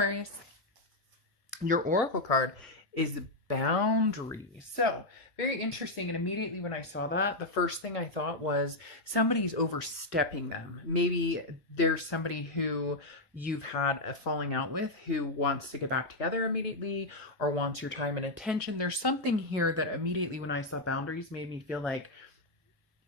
Aquarius. Your oracle card is boundaries. So very interesting. And immediately when I saw that, the first thing I thought was somebody's overstepping them. Maybe there's somebody who you've had a falling out with who wants to get back together immediately or wants your time and attention. There's something here that immediately when I saw boundaries made me feel like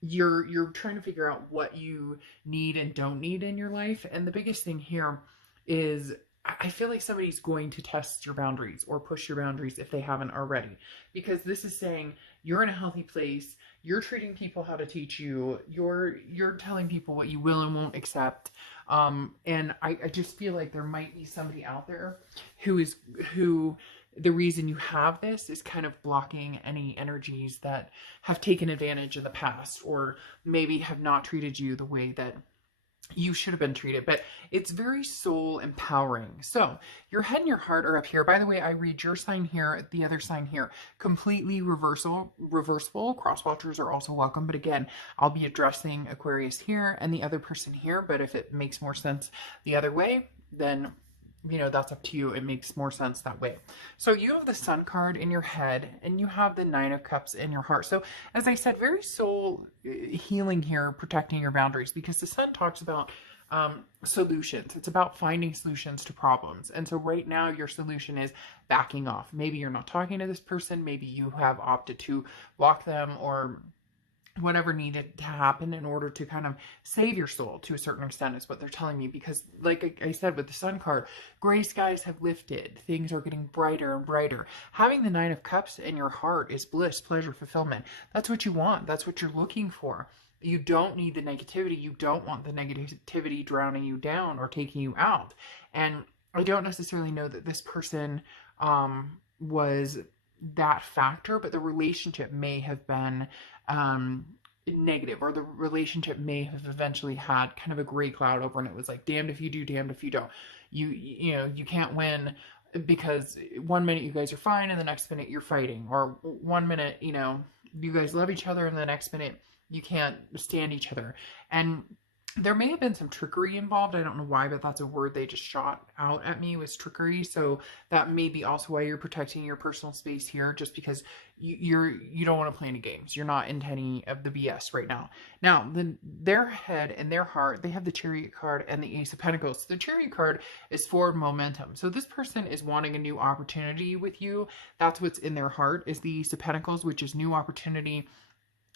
you're trying to figure out what you need and don't need in your life. And the biggest thing here is I feel like somebody's going to test your boundaries or push your boundaries if they haven't already, because this is saying you're in a healthy place. You're treating people how to teach you. You're telling people what you will and won't accept. And I just feel like there might be somebody out there who the reason you have this is kind of blocking any energies that have taken advantage in the past or maybe have not treated you the way that you should have been treated. But it's very soul empowering. So your head and your heart are up here. By the way, I read your sign here, the other sign here, completely reversible. Cross watchers are also welcome. But again, I'll be addressing Aquarius here and the other person here. But if it makes more sense the other way, then that's up to you. It makes more sense that way. So you have the Sun card in your head and you have the Nine of Cups in your heart. So as I said, very soul healing here, protecting your boundaries, because the Sun talks about solutions. It's about finding solutions to problems. And so right now your solution is backing off. Maybe you're not talking to this person. Maybe you have opted to block them or whatever needed to happen in order to kind of save your soul to a certain extent is what they're telling me. Because like I said with the Sun card, gray skies have lifted. Things are getting brighter and brighter. Having the Nine of Cups in your heart is bliss, pleasure, fulfillment. That's what you want. That's what you're looking for. You don't need the negativity. You don't want the negativity drowning you down or taking you out. And I don't necessarily know that this person was that factor, but the relationship may have been negative, or the relationship may have eventually had kind of a gray cloud over, and it was like damned if you do, damned if you don't. You can't win, because 1 minute you guys are fine and the next minute you're fighting, or 1 minute you guys love each other and the next minute you can't stand each other. And there may have been some trickery involved. I don't know why, but that's a word they just shot out at me, was trickery. So that may be also why you're protecting your personal space here, just because you don't want to play any games. You're not into any of the BS right now. Now, their head and their heart, they have the Chariot card and the Ace of Pentacles. The Chariot card is forward momentum. So this person is wanting a new opportunity with you. That's what's in their heart, is the Ace of Pentacles, which is new opportunity,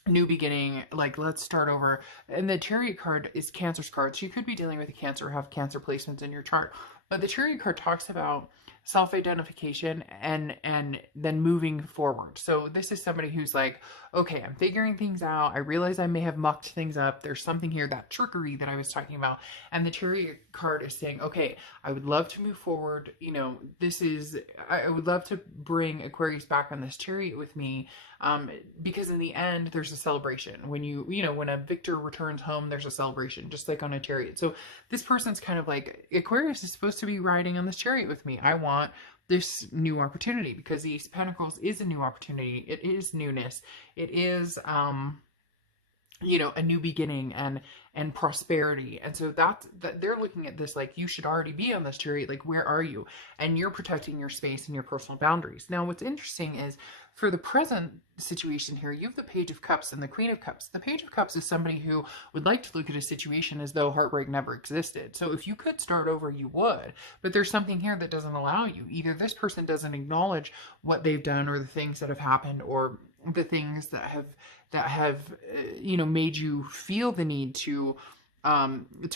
new beginning, like let's start over. And the Chariot card is Cancer's card. So you could be dealing with a Cancer, have Cancer placements in your chart. But the Chariot card talks about self-identification and then moving forward. So this is somebody who's like, okay, I'm figuring things out. I realize I may have mucked things up. There's something here, that trickery that I was talking about. And the Chariot card is saying, okay, I would love to move forward. I would love to bring Aquarius back on this chariot with me. Because in the end, there's a celebration. When when a victor returns home, there's a celebration, just like on a chariot. So this person's kind of like, Aquarius is supposed to be riding on this chariot with me. I want this new opportunity, because the Ace of Pentacles is a new opportunity. It is newness. It is, a new beginning and prosperity. And so that they're looking at this like, you should already be on this chariot. Like, where are you? And you're protecting your space and your personal boundaries. Now, what's interesting is, for the present situation here, you have the Page of Cups and the Queen of Cups. The Page of Cups is somebody who would like to look at a situation as though heartbreak never existed. So if you could start over, you would. But there's something here that doesn't allow you. Either this person doesn't acknowledge what they've done, or the things that have happened, or the things that have made you feel the need to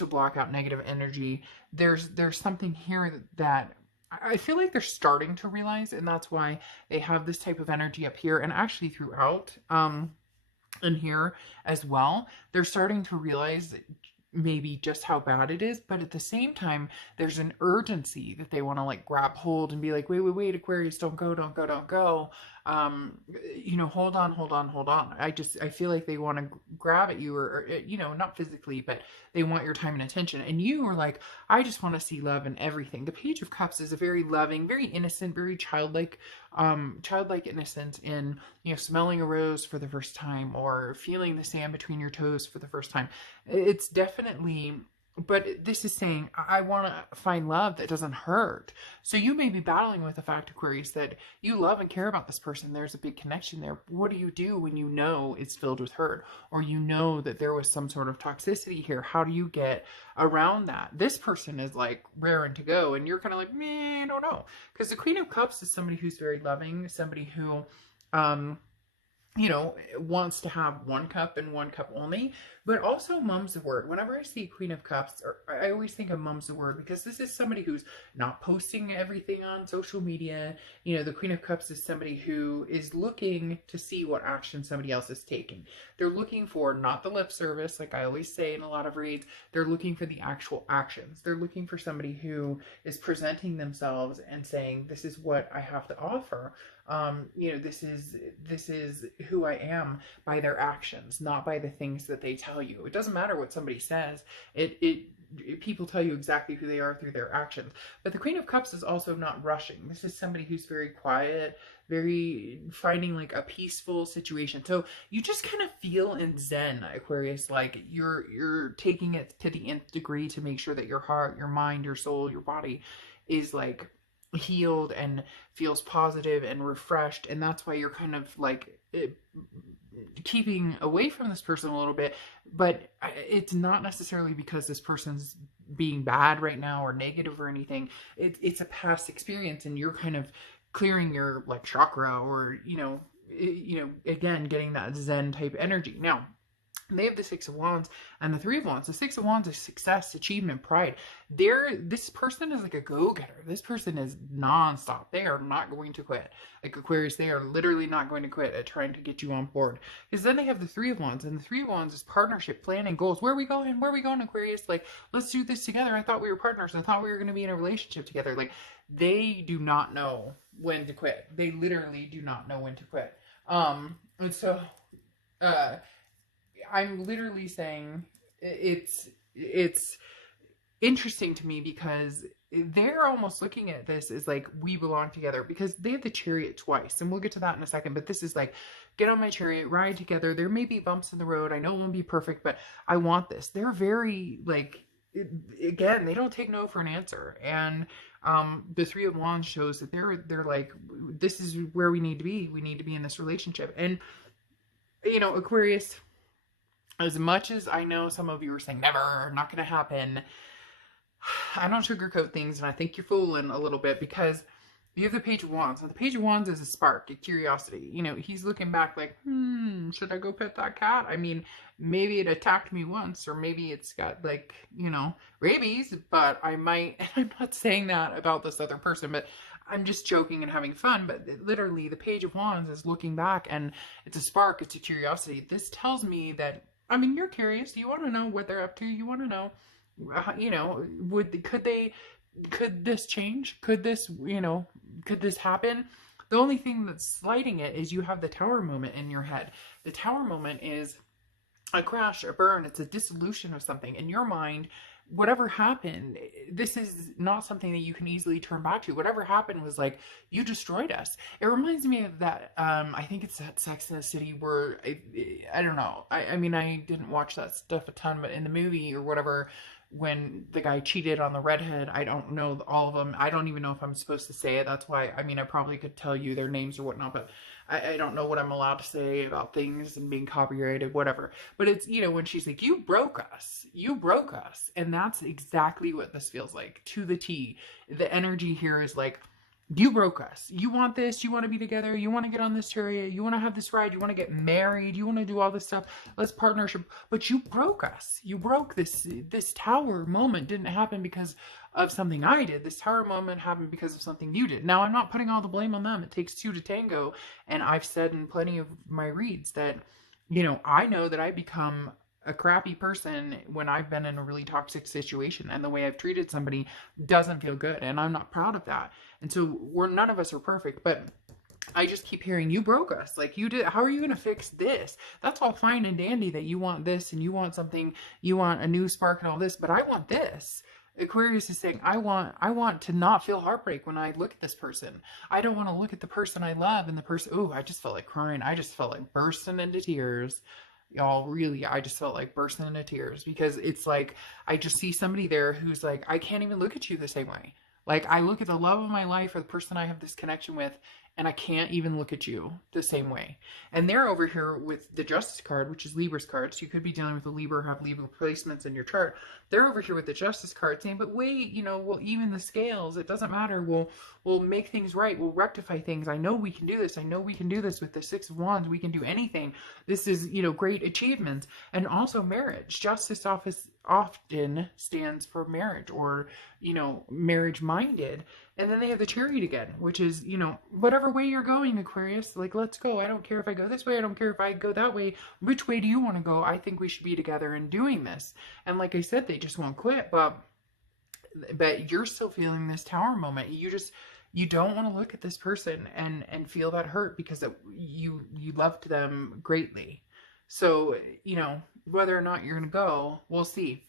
block out negative energy. There's something here that I feel like they're starting to realize, and that's why they have this type of energy up here, and actually throughout in here as well. They're starting to realize maybe just how bad it is, but at the same time, there's an urgency that they want to like grab hold and be like, wait, Aquarius, don't go. Hold on. I feel like they want to grab at you, or not physically, but they want your time and attention. And you are like, I just want to see love in everything. The Page of Cups is a very loving, very innocent, very childlike innocence in, smelling a rose for the first time, or feeling the sand between your toes for the first time. It's definitely But this is saying, I want to find love that doesn't hurt. So you may be battling with the fact, Aquarius, that you love and care about this person. There's a big connection there. What do you do when you know it's filled with hurt? Or you know that there was some sort of toxicity here? How do you get around that? This person is like raring to go, and you're kind of like, meh, I don't know. Because the Queen of Cups is somebody who's very loving, somebody who, you know, wants to have one cup and one cup only, but also mum's the word. Whenever I see Queen of Cups, or I always think of mum's the word, because this is somebody who's not posting everything on social media. You know, the Queen of Cups is somebody who is looking to see what action somebody else is taking. They're looking for not the lip service, like I always say in a lot of reads. They're looking for the actual actions. They're looking for somebody who is presenting themselves and saying, this is what I have to offer. You know, this is who I am by their actions, not by the things that they tell you. It doesn't matter what somebody says. People tell you exactly who they are through their actions. But the Queen of Cups is also not rushing. This is somebody who's very quiet, very finding like a peaceful situation. So you just kind of feel in Zen, Aquarius, like you're taking it to the nth degree to make sure that your heart, your mind, your soul, your body is like healed and feels positive and refreshed. And that's why you're kind of like keeping away from this person a little bit. But it's not necessarily because this person's being bad right now or negative or anything. It's a past experience, and you're kind of clearing your like chakra, or you know, again, getting that Zen type energy. Now, they have the Six of Wands and the Three of Wands. The Six of Wands is success, achievement, pride. This person is like a go-getter. This person is nonstop. They are not going to quit. Like Aquarius, they are literally not going to quit at trying to get you on board. Because then they have the Three of Wands, and the Three of Wands is partnership, planning, goals. Where are we going? Where are we going, Aquarius? Like, let's do this together. I thought we were partners. I thought we were going to be in a relationship together. Like, they do not know when to quit. They literally do not know when to quit. And so, I'm literally saying it's interesting to me, because they're almost looking at this as like, we belong together, because they have the Chariot twice, and we'll get to that in a second. But this is like, get on my chariot, ride together. There may be bumps in the road. I know it won't be perfect, but I want this. They're very like, again, they don't take no for an answer. And the Three of Wands shows that they're like, this is where we need to be. We need to be in this relationship. And you know, Aquarius, as much as I know some of you are saying, never, not going to happen, I don't sugarcoat things, and I think you're fooling a little bit, because you have the Page of Wands, and the Page of Wands is a spark, a curiosity. You know, he's looking back like, should I go pet that cat? I mean, maybe it attacked me once, or maybe it's got like, you know, rabies, but I might, and I'm not saying that about this other person, but I'm just joking and having fun. But literally, the Page of Wands is looking back, and it's a spark, it's a curiosity. This tells me that, I mean, you're curious. You want to know what they're up to. You want to know, you know, could this change? Could this, you know, could this happen? The only thing that's slighting it is you have the Tower moment in your head. The Tower moment is a crash, a burn. It's a dissolution of something in your mind. Whatever happened, this is not something that you can easily turn back to. Whatever happened was like, you destroyed us. It reminds me of that, I think it's that Sex and the City where, I don't know. I mean, I didn't watch that stuff a ton, but in the movie or whatever, when the guy cheated on the redhead, I don't know all of them. I don't even know if I'm supposed to say it. That's why, I mean, I probably could tell you their names or whatnot, but I don't know what I'm allowed to say about things and being copyrighted, whatever. But it's, you know, when she's like, you broke us. You broke us. And that's exactly what this feels like, to the T. The energy here is like, you broke us. You want this. You want to be together. You want to get on this chariot. You want to have this ride. You want to get married. You want to do all this stuff. Let's partnership. But you broke us. You broke this. This Tower moment didn't happen because of something I did. This Tower moment happened because of something you did. Now, I'm not putting all the blame on them. It takes two to tango. And I've said in plenty of my reads that, you know, I know that I become a crappy person when I've been in a really toxic situation, and the way I've treated somebody doesn't feel good, and I'm not proud of that. And so none of us are perfect, but I just keep hearing, you broke us. Like, you did. How are you going to fix this? That's all fine and dandy that you want this and you want something, you want a new spark and all this, but I want this. Aquarius is saying, I want to not feel heartbreak when I look at this person. I don't want to look at the person I love and the person, oh, I just felt like crying. I just felt like bursting into tears. y'all, really, I just felt like bursting into tears, because it's like, I just see somebody there who's like, I can't even look at you the same way. Like, I look at the love of my life, or the person I have this connection with, and I can't even look at you the same way. And they're over here with the Justice card, which is Libra's card. So you could be dealing with a Libra, have Libra placements in your chart. They're over here with the Justice card saying, but wait, you know, we'll even the scales. It doesn't matter. We'll make things right. We'll rectify things. I know we can do this. I know we can do this with the Six of Wands. We can do anything. This is, you know, great achievements. And also marriage. Justice often stands for marriage, or, you know, marriage minded. And then they have the Chariot again, which is, you know, whatever way you're going, Aquarius, like, let's go. I don't care if I go this way. I don't care if I go that way. Which way do you want to go? I think we should be together in doing this. And like I said, they just won't quit. But you're still feeling this Tower moment. You don't want to look at this person and feel that hurt, because you loved them greatly. So, you know, whether or not you're going to go, we'll see.